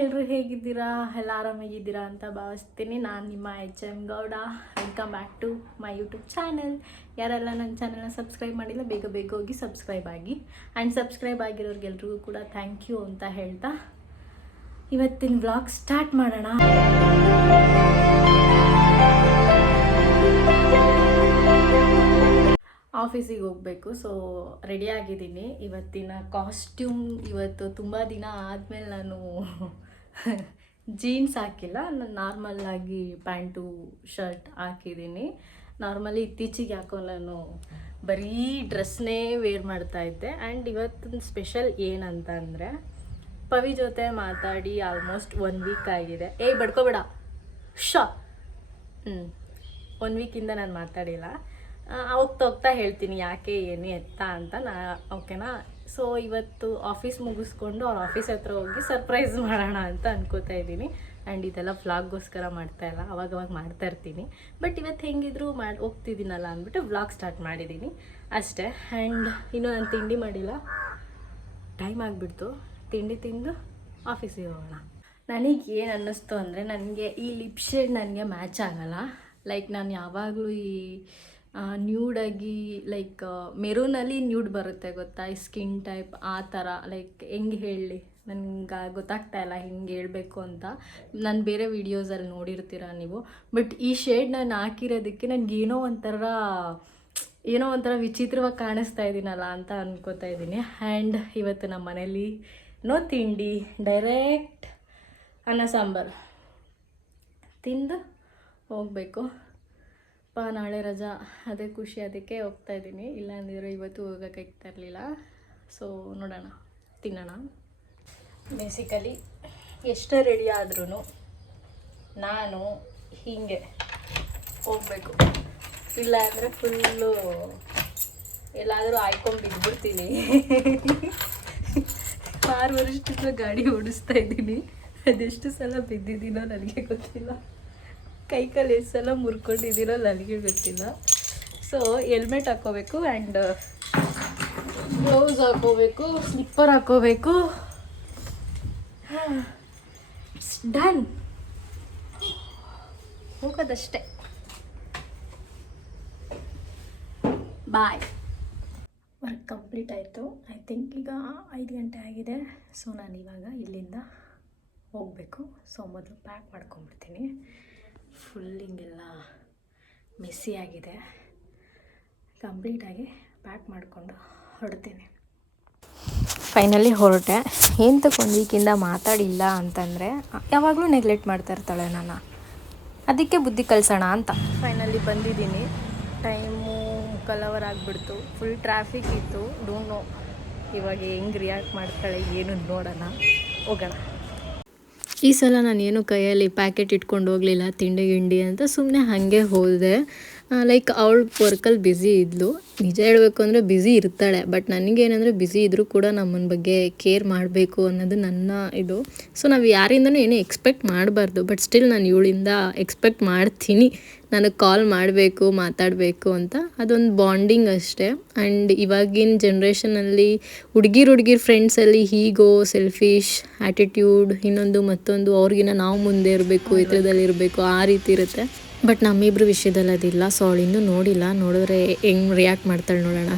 ಎಲ್ಲರೂ ಹೇಗಿದ್ದೀರಾ? ಎಲ್ಲ ಆರಾಮಾಗಿದ್ದೀರಾ ಅಂತ ಭಾವಿಸ್ತೀನಿ. ನಾನು ನಿಮ್ಮ H M Gowda. Welcome back to my YouTube channel ಯಾರೆಲ್ಲ ನನ್ನ ಚಾನಲ್ನ ಸಬ್ಸ್ಕ್ರೈಬ್ ಮಾಡಿಲ್ಲ, ಬೇಗ ಬೇಗ ಹೋಗಿ ಸಬ್ಸ್ಕ್ರೈಬ್ ಆಗಿ. ಆ್ಯಂಡ್ ಸಬ್ಸ್ಕ್ರೈಬ್ ಆಗಿರೋರಿಗೆಲ್ರಿಗೂ ಕೂಡ ಥ್ಯಾಂಕ್ ಯು ಅಂತ ಹೇಳ್ತಾ ಇವತ್ತಿನ ವ್ಲಾಗ್ ಸ್ಟಾರ್ಟ್ ಮಾಡೋಣ. ಆಫೀಸಿಗೆ ಹೋಗಬೇಕು. ಸೊ ರೆಡಿ ಆಗಿದ್ದೀನಿ. ಇವತ್ತಿನ ಕಾಸ್ಟ್ಯೂಮ್ ಇವತ್ತು ತುಂಬ ದಿನ ಆದಮೇಲೆ ನಾನು ಜೀನ್ಸ್ ಹಾಕಿಲ್ಲ. ನಾನು ನಾರ್ಮಲ್ಲಾಗಿ ಪ್ಯಾಂಟು ಶರ್ಟ್ ಹಾಕಿದ್ದೀನಿ. ನಾರ್ಮಲಿ ಇತ್ತೀಚೆಗೆ ಯಾಕೋ ನಾನು ಬರೀ ಡ್ರೆಸ್ನೇ ವೇರ್ ಮಾಡ್ತಾ ಇದ್ದೆ. ಆ್ಯಂಡ್ ಇವತ್ತಿನ ಸ್ಪೆಷಲ್ ಏನಂತ ಅಂದರೆ, ಪವಿ ಜೊತೆ ಮಾತಾಡಿ ಆಲ್ಮೋಸ್ಟ್ ಒನ್ ವೀಕ್ ಆಗಿದೆ. ಏಯ್, ಬಡ್ಕೋಬೇಡ. ಶ ಹ್ಞೂ ಒನ್ ವೀಕಿಂದ ನಾನು ಮಾತಾಡಿಲ್ಲ. ಹೋಗ್ತಾ ಹೋಗ್ತಾ ಹೇಳ್ತೀನಿ, ಯಾಕೆ ಏನು ಎತ್ತ ಅಂತ ನಾ, ಓಕೆನಾ? ಸೊ ಇವತ್ತು ಆಫೀಸ್ ಮುಗಿಸ್ಕೊಂಡು ಅವ್ರ ಆಫೀಸ್ ಹತ್ರ ಹೋಗಿ ಸರ್ಪ್ರೈಸ್ ಮಾಡೋಣ ಅಂತ ಅನ್ಕೋತಾ ಇದ್ದೀನಿ. ಆ್ಯಂಡ್ ಇದೆಲ್ಲ ವ್ಲಾಗ್ಗೋಸ್ಕರ ಮಾಡ್ತಾ ಇಲ್ಲ ಅವಾಗ ಅವಾಗ ಮಾಡ್ತಾ ಇರ್ತೀನಿ. ಬಟ್ ಇವತ್ತು ಹೆಂಗಿದ್ರು ಮಾಡಿ, ಹೋಗ್ತಿದ್ದೀನಲ್ಲ ಅಂದ್ಬಿಟ್ಟು ವ್ಲಾಗ್ ಸ್ಟಾರ್ಟ್ ಮಾಡಿದ್ದೀನಿ. ಅಷ್ಟೇ. ಆ್ಯಂಡ್ ಇನ್ನೂ ನಾನು ತಿಂಡಿ ಮಾಡಿಲ್ಲ. ಟೈಮ್ ಆಗಿಬಿಡ್ತು. ತಿಂಡಿ ತಿಂದು ಆಫೀಸಿಗೆ ಹೋಗೋಣ. ನನಗೆ ಏನು ಅನ್ನಿಸ್ತು ಅಂದರೆ, ನನಗೆ ಈ ಲಿಪ್ ಶೇಡ್ ನನಗೆ ಮ್ಯಾಚ್ ಆಗೋಲ್ಲ. ಲೈಕ್ ನಾನು ಯಾವಾಗಲೂ ಈ ನ್ಯೂಡಾಗಿ ಲೈಕ್ ಮೆರೂನಲ್ಲಿ ನ್ಯೂಡ್ ಬರುತ್ತೆ ಗೊತ್ತಾ? ಸ್ಕಿನ್ ಟೈಪ್ ಆ ಥರ ಲೈಕ್ ಹೆಂಗೆ ಹೇಳಲಿ ನನಗೆ ಗೊತ್ತಾಗ್ತಾ ಇಲ್ಲ ಹೆಂಗೆ ಹೇಳಬೇಕು ಅಂತ. ನಾನು ಬೇರೆ ವೀಡಿಯೋಸಲ್ಲಿ ನೋಡಿರ್ತೀರ ನೀವು? ಬಟ್ ಈ ಶೇಡ್ ನಾನು ಹಾಕಿರೋದಕ್ಕೆ ನನಗೆ ಏನೋ ಒಂಥರ ಏನೋ ಒಂಥರ ವಿಚಿತ್ರವಾಗಿ ಕಾಣಿಸ್ತಾ ಇದ್ದೀನಲ್ಲ ಅಂತ ಅನ್ಕೋತಾ ಇದ್ದೀನಿ ಆ್ಯಂಡ್ ಇವತ್ತು ನಮ್ಮ ಮನೇಲಿ ನೋ ತಿಂಡಿ ಡೈರೆಕ್ಟ್ ಅನ್ನ ಸಾಂಬಾರು. ತಿಂದು ಹೋಗಬೇಕು. ಪಾ ನಾಳೆ ರಜಾ, ಅದೇ ಖುಷಿ, ಅದಕ್ಕೆ ಹೋಗ್ತಾ ಇದ್ದೀನಿ. ಇಲ್ಲ ಅಂದಿದ್ರೆ ಇವತ್ತು ಹೋಗೋಕ್ಕಾಗ್ತಾ ಇರಲಿಲ್ಲ. ಸೊ ನೋಡೋಣ, ತಿನ್ನೋಣ. ಬೇಸಿಕಲಿ ಎಷ್ಟೇ ರೆಡಿ ಆದ್ರೂ ನಾನು ಹೀಗೆ ಹೋಗಬೇಕು. ಇಲ್ಲ ಅಂದರೆ ಫುಲ್ಲು ಎಲ್ಲಾದರೂ ಆಯ್ಕೊಂಡು ಬಿದ್ದುಬಿಡ್ತೀನಿ ಆರು ವರ್ಷದಿಂದ ಗಾಡಿ ಓಡಿಸ್ತಾ ಇದ್ದೀನಿ. ಅದೆಷ್ಟು ಸಲ ಬಿದ್ದಿದ್ದೀನೋ ನನಗೆ ಗೊತ್ತಿಲ್ಲ. ಕೈ ಕಾಲು ಎಷ್ಟು ಸಲ ಮುರ್ಕೊಂಡಿದ್ದೀನೋ ನನಗೆ ಗೊತ್ತಿಲ್ಲ ಸೊ ಹೆಲ್ಮೆಟ್ ಹಾಕೋಬೇಕು ಆ್ಯಂಡ್ ಗ್ಲೌಸ್ ಹಾಕೋಬೇಕು ಸ್ಲಿಪ್ಪರ್ ಹಾಕೋಬೇಕು ಡನ್ ಹೋಗೋದಷ್ಟೇ. ಬಾಯ್ ವರ್ಕ್ ಕಂಪ್ಲೀಟ್ ಆಯಿತು. ಐ ಥಿಂಕ್ ಈಗ ಐದು ಗಂಟೆ ಆಗಿದೆ. ಸೊ ನಾನು ಇವಾಗ ಇಲ್ಲಿಂದ ಹೋಗಬೇಕು. ಸೊ ಮೊದಲು ಪ್ಯಾಕ್ ಮಾಡ್ಕೊಂಬಿಡ್ತೀನಿ ಫುಲ್ ಹಿಂಗೆಲ್ಲ ಮೆಸ್ಸಿ ಆಗಿದೆ. ಕಂಪ್ಲೀಟಾಗಿ ಪ್ಯಾಕ್ ಮಾಡಿಕೊಂಡು ಹೊರಡ್ತೀನಿ. ಫೈನಲಿ ಹೊರಟೆ. ಏನು ತಗೊಂಡು ವೀಕಿಂದ ಮಾತಾಡಿಲ್ಲ ಅಂತಂದರೆ ಯಾವಾಗಲೂ ನೆಗ್ಲೆಕ್ಟ್ ಮಾಡ್ತಾ ಇರ್ತಾಳೆ ನಾನು? ಅದಕ್ಕೆ ಬುದ್ಧಿ ಕಲಿಸೋಣ ಅಂತ. ಫೈನಲಿ ಬಂದಿದ್ದೀನಿ. ಟೈಮು ಕಲವರ್ ಆಗಿಬಿಡ್ತು. ಫುಲ್ ಟ್ರಾಫಿಕ್ ಇತ್ತು. ಡೋಂಟ್ ನೋ ಇವಾಗ ಹೆಂಗೆ ರಿಯಾಕ್ಟ್ ಮಾಡ್ತಾಳೆ ಏನು ನೋಡೋಣ. ಹೋಗೋಣ. ಈ ಸಲ ನಾನೇನು ಕೈಯಲ್ಲಿ ಪ್ಯಾಕೆಟ್ ಇಟ್ಕೊಂಡು ಹೋಗಲಿಲ್ಲ ತಿಂಡಿ ಗಿಂಡಿ ಅಂತ ಸುಮ್ಮನೆ ಹಾಗೆ ಹೋದೆ. ಲೈಕ್ ಅವಳು ವರ್ಕಲ್ಲಿ ಬ್ಯುಸಿ ಇದ್ಲು. ನಿಜ ಹೇಳಬೇಕು ಅಂದರೆ ಬ್ಯುಸಿ ಇರ್ತಾಳೆ. ಬಟ್ ನನಗೇನಂದರೆ ಬ್ಯುಸಿ ಇದ್ದರೂ ಕೂಡ ನಮ್ಮನ ಬಗ್ಗೆ ಕೇರ್ ಮಾಡಬೇಕು ಅನ್ನೋದು ನನ್ನ ಇದು. ಸೊ ನಾವು ಯಾರಿಂದನೂ ಏನೂ ಎಕ್ಸ್ಪೆಕ್ಟ್ ಮಾಡಬಾರ್ದು. ಬಟ್ ಸ್ಟಿಲ್ ನಾನು ಇವಳಿಂದ ಎಕ್ಸ್ಪೆಕ್ಟ್ ಮಾಡ್ತೀನಿ. ನನಗೆ ಕಾಲ್ ಮಾಡಬೇಕು, ಮಾತಾಡಬೇಕು ಅಂತ. ಅದೊಂದು ಬಾಂಡಿಂಗ್ ಅಷ್ಟೇ. ಆ್ಯಂಡ್ ಇವಾಗಿನ ಜನ್ರೇಷನಲ್ಲಿ ಹುಡುಗಿರು ಹುಡುಗಿರ್ ಫ್ರೆಂಡ್ಸಲ್ಲಿ ಹೀಗೋ ಸೆಲ್ಫಿಶ್ ಆ್ಯಟಿಟ್ಯೂಡ್ ಇನ್ನೊಂದು ಮತ್ತೊಂದು ಅವ್ರಿಗಿನ್ನ ನಾವು ಮುಂದೆ ಇರಬೇಕು ಈ ಇರಬೇಕು ಆ ರೀತಿ ಇರುತ್ತೆ. ಬಟ್ ನಮ್ಮಿಬ್ರು ವಿಷಯದಲ್ಲಿ ಅದಿಲ್ಲ. ಸೊ ಅವಳು ಇನ್ನೂ ನೋಡಿಲ್ಲ. ನೋಡಿದ್ರೆ ಹೆಂಗೆ ರಿಯಾಕ್ಟ್ ಮಾಡ್ತಾಳೆ ನೋಡೋಣ.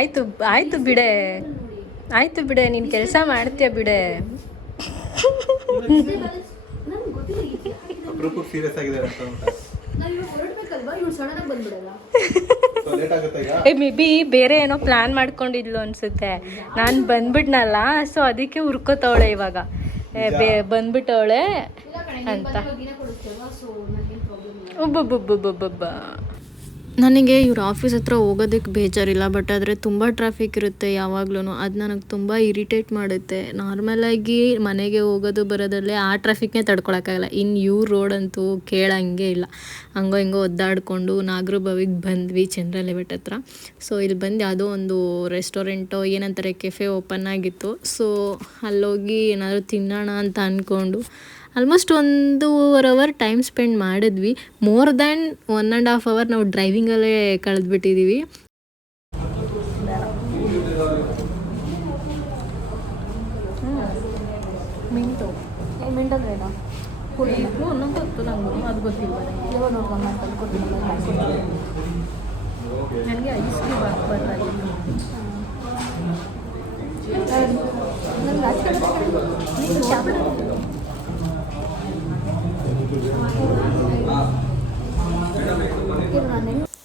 ಆಯಿತು ಆಯಿತು ಬಿಡೆ. ಆಯಿತು ಬಿಡೆ ನೀನು ಕೆಲಸ ಮಾಡ್ತೀಯ ಬಿಡೆ. ಅಪರೂಪಕ್ಕೆ ಸೀರಿಯಸ್ ಆಗಿದ್ದಾರೆ ಅಂತ ಉಂಟಾ. ಸೊ ಲೇಟ್ ಆಗುತ್ತೆ ಈಗ? ಏ ಮೇ ಬಿ ಬೇರೆ ಏನೋ ಪ್ಲಾನ್ ಮಾಡ್ಕೊಂಡಿದ್ಲು ಅನ್ಸುತ್ತೆ. ನಾನು ಬಂದ್ಬಿಟ್ನಲ್ಲ ಸೊ ಅದಕ್ಕೆ ಹುರ್ಕೋತವಳೆ ಇವಾಗ. ಏ, ಬೇ- ಬಂದ್ಬಿಟ್ಟವಳೆ ಅಂತ. ಒಬ್ಬೊಬ್ಬೊಬ್ಬೊಬ್ಬೊಬ್ಬ ನನಗೆ ಇವ್ರ ಆಫೀಸ್ ಹತ್ರ ಹೋಗೋದಕ್ಕೆ ಬೇಜಾರಿಲ್ಲ ಬಟ್ ಆದರೆ ತುಂಬ ಟ್ರಾಫಿಕ್ ಇರುತ್ತೆ ಯಾವಾಗ್ಲೂ ಅದು ನನಗೆ ತುಂಬ ಇರಿಟೇಟ್ ಮಾಡುತ್ತೆ. ನಾರ್ಮಲಾಗಿ ಮನೆಗೆ ಹೋಗೋದು ಬರೋದಲ್ಲೇ ಆ ಟ್ರಾಫಿಕ್ನೇ ತಡ್ಕೊಳಕ್ಕಾಗಲ್ಲ. ಇನ್ನು ಇವ್ರ ರೋಡ್ ಅಂತೂ ಕೇಳಂಗೆ ಇಲ್ಲ. ಹಂಗೋ ಹಿಂಗೋ ಒದ್ದಾಡಿಕೊಂಡು ನಾಗರ ಬಾವಿಗೆ ಬಂದ್ವಿ ಚಂದ್ರಲೆ ಬೆಟ್ಟ ಹತ್ರ. ಸೊ ಇಲ್ಲಿ ಬಂದು ಯಾವುದೋ ಒಂದು ರೆಸ್ಟೋರೆಂಟೋ ಏನಂತಾರೆ ಕೆಫೆ ಓಪನ್ ಆಗಿತ್ತು. ಸೊ ಅಲ್ಲೋಗಿ ಏನಾದರೂ ತಿನ್ನೋಣ ಅಂತ ಅಂದ್ಕೊಂಡು ಆಲ್ಮೋಸ್ಟ್ ಒಂದೂವರೆ ಅವರ್ ಟೈಮ್ ಸ್ಪೆಂಡ್ ಮಾಡಿದ್ವಿ. More than one and half hour ನಾವು ಡ್ರೈವಿಂಗಲ್ಲೇ ಕಳೆದ್ಬಿಟ್ಟಿದ್ದೀವಿ ಮಿಂಟು ಐಸ್ ಕುಡಿಯಿತು ಅನ್ನೋದು ಗೊತ್ತು ನಂಗೆ ಅದು ಗೊತ್ತಿಲ್ಲ ಇವಾಗ ನೋಡ್ಕೊಂಡು ಮಾಡ್ಕೊಂಡು ಕೊಡ್ತೀನಿ ನನಗೆ ಐಸ್ ಕ್ರೀಮ್ ಹಾಕ್ಬಾರ್ದಾಗಿತ್ತು ನಂಗೆ ಆಚೆ ಕಡೆ ಬೇಕಾದ್ರೆ ನೀನು ಕ್ಯಾಬ್ಲೆಟ್ ನಾನು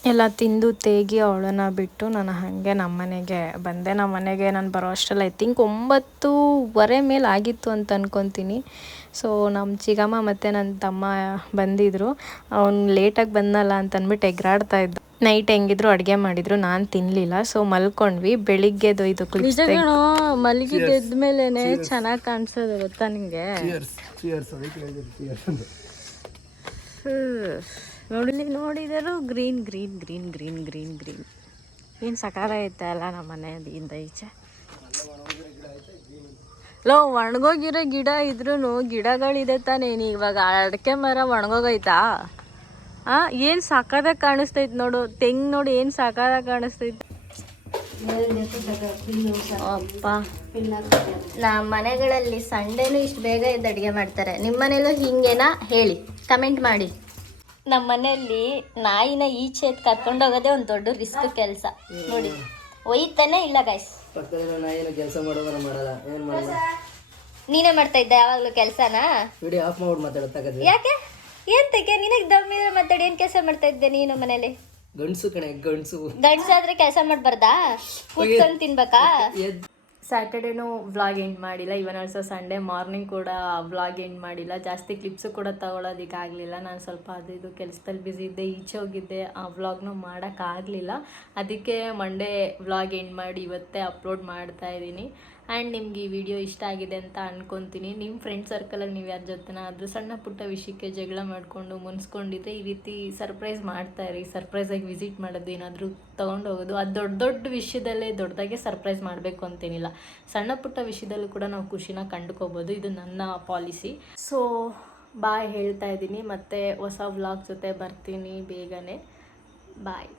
ಎಲ್ಲ ತಿಂದು ತೇಗಿ ಅವಳನ್ನ ಬಿಟ್ಟು ನಾನು ಹಾಗೆ ನಮ್ಮನೆಗೆ ಬಂದೆ. ನಮ್ಮ ಮನೆಗೆ ನಾನು ಬರೋ ಅಷ್ಟರಲ್ಲಿ ಐ ತಿಂಕ್ ಒಂಬತ್ತೂವರೆ ಮೇಲೆ ಆಗಿತ್ತು ಅಂತ ಅಂದ್ಕೊತೀನಿ ಸೊ ನಮ್ಮ ಚಿಗಮ್ಮ ಮತ್ತು ನನ್ನ ತಮ್ಮ ಬಂದಿದ್ದರು ಅವ್ನು ಲೇಟಾಗಿ ಬಂದಲ್ಲ ಅಂತ ಅಂದ್ಬಿಟ್ಟು ಎಗ್ರಾಡ್ತಾ ಇದ್ದ. ನೈಟ್ ಹೆಂಗಿದ್ರು ಅಡುಗೆ ಮಾಡಿದ್ರು ನಾನು ತಿನ್ನಲಿಲ್ಲ ಸೊ ಮಲ್ಕೊಂಡ್ವಿ. ಬೆಳಿಗ್ಗೆದು ಇದು ಮಲಗಿದ್ದು ಚೆನ್ನಾಗಿ ಕಾಣಿಸೋದು ಗೊತ್ತಾ ನಿಂಗೆ? ನೋಡಿ ನೋಡಿದರು green green green green green green. ಏನು ಸಕಾರ ಐತೆ ಅಲ್ಲ ನಮ್ಮ ಮನೆಯಿಂದ ಈಚೆ? ಲೋ, ಒಣಗೋಗಿರೋ ಗಿಡ ಇದ್ರೂ ಗಿಡಗಳಿದೆ ತಾನೇ ನೀನು ಇವಾಗ. ಅಡಿಕೆ ಮರ ಒಣಗೋಗೈತಾ? ಹಾಂ ಏನು ಸಾಕಾದಾಗ ಕಾಣಿಸ್ತೈತೆ ನೋಡು. ತೆಂಗ್ ನೋಡಿ ಏನು ಸಾಕಾದಾಗ ಕಾಣಿಸ್ತೈತೆ. ಅಪ್ಪ. ನಮ್ಮ ಮನೆಗಳಲ್ಲಿ ಸಂಡೇನು ಇಷ್ಟು ಬೇಗ ಎದ್ದು ಅಡುಗೆ ಮಾಡ್ತಾರೆ. ನಿಮ್ಮ ಮನೇಲೂ ಹಿಂಗೇನಾ? ಹೇಳಿ. ಕಮೆಂಟ್ ಮಾಡಿ. ನಮ್ಮ ಮನೆಯಲ್ಲಿ ನಾಯಿನ ಈಚೆ ಎದ್ದು ಕರ್ಕೊಂಡು ಹೋಗೋದೇ ಒಂದು ದೊಡ್ಡ ರಿಸ್ಕ್ ಕೆಲಸ. ನೋಡಿ. ಒಯ್ತಾನೆ ಇಲ್ಲ ನಾ ಕೆಲಸ ಮಾಡೋದನ್ನ ಮಾಡಲ್ಲ. ಏನ್ ಮಾಡಲ್ಲ? ನೀನೇ ಮಾಡ್ತಾ ಇದ್ದ ಯಾವಾಗಲೂ ಕೆಲಸನ? ವಿಡಿಯೋ ಆಫ್ ಯಾಕೆ? ಏನ್ ತೆಗೆ? ನಿನಗೆ ದಮ್ಮಿದ್ರೆ ಮಾತಾಡಿ ಏನು ಕೆಲಸ ಮಾಡ್ತಾ ಇದ್ದೆ ನೀನು ಮನೇಲಿ? ಗಂಡ್ಸು ಕಣೆ ಗಂಡ್ಸು. ಗಂಡಸಾದ್ರೆ ಕೆಲಸ ಮಾಡ್ಬಾರ್ದಾ ಕೂತ್ಕೊಂಡು ತಿನ್ಬೇಕಾ? ಎದ್ ಸ್ಯಾಟರ್ಡೇನೂ ವ್ಲಾಗ್ ಎಂಡ್ ಮಾಡಿಲ್ಲ. ಇವನ್ ಆಲ್ಸೋ ಸಂಡೇ ಮಾರ್ನಿಂಗ್ ಕೂಡ ವ್ಲಾಗ್ ಎಂಡ್ ಮಾಡಿಲ್ಲ. ಜಾಸ್ತಿ ಕ್ಲಿಪ್ಸು ಕೂಡ ತಗೊಳೋದಕ್ಕಾಗಲಿಲ್ಲ ನಾನು ಸ್ವಲ್ಪ ಅದು ಇದು ಕೆಲಸದಲ್ಲಿ ಬ್ಯುಸಿ ಇದ್ದೆ ಈಚೆ ಹೋಗಿದ್ದೆ. ಆ ವ್ಲಾಗ್ನು ಮಾಡೋಕ್ಕಾಗಲಿಲ್ಲ ಅದಕ್ಕೆ ಮಂಡೇ ವ್ಲಾಗ್ ಎಂಡ್ ಮಾಡಿ ಇವತ್ತೇ ಅಪ್ಲೋಡ್ ಮಾಡ್ತಾ ಇದ್ದೀನಿ. ಆ್ಯಂಡ್ ನಿಮ್ಗೆ ಈ ವಿಡಿಯೋ ಇಷ್ಟ ಆಗಿದೆ ಅಂತ ಅಂದ್ಕೊತೀನಿ ನಿಮ್ಮ ಫ್ರೆಂಡ್ ಸರ್ಕಲಲ್ಲಿ ನೀವು ಯಾರ ಜೊತೆನಾದರೂ ಸಣ್ಣ ಪುಟ್ಟ ವಿಷಯಕ್ಕೆ ಜಗಳ ಮಾಡಿಕೊಂಡು, ಮುನ್ಸ್ಕೊಂಡಿದ್ರೆ ಈ ರೀತಿ ಸರ್ಪ್ರೈಸ್ ಮಾಡ್ತಾ ಇರಿ. ಸರ್ಪ್ರೈಸಾಗಿ ವಿಸಿಟ್ ಮಾಡೋದು ಏನಾದರೂ ತೊಗೊಂಡು ಹೋಗೋದು. ಅದು ದೊಡ್ಡ ದೊಡ್ಡ ವಿಷಯದಲ್ಲೇ ದೊಡ್ಡದಾಗೆ ಸರ್ಪ್ರೈಸ್ ಮಾಡಬೇಕು ಅಂತೇನಿಲ್ಲ. ಸಣ್ಣ ಪುಟ್ಟ ವಿಷಯದಲ್ಲೂ ಕೂಡ ನಾವು ಖುಷಿನ ಕಂಡುಕೋಬೋದು. ಇದು ನನ್ನ ಪಾಲಿಸಿ ಸೊ ಬಾಯ್ ಹೇಳ್ತಾ ಇದ್ದೀನಿ. ಮತ್ತೆ ಹೊಸ ವ್ಲಾಗ್ ಜೊತೆ ಬರ್ತೀನಿ ಬೇಗನೆ. ಬಾಯ್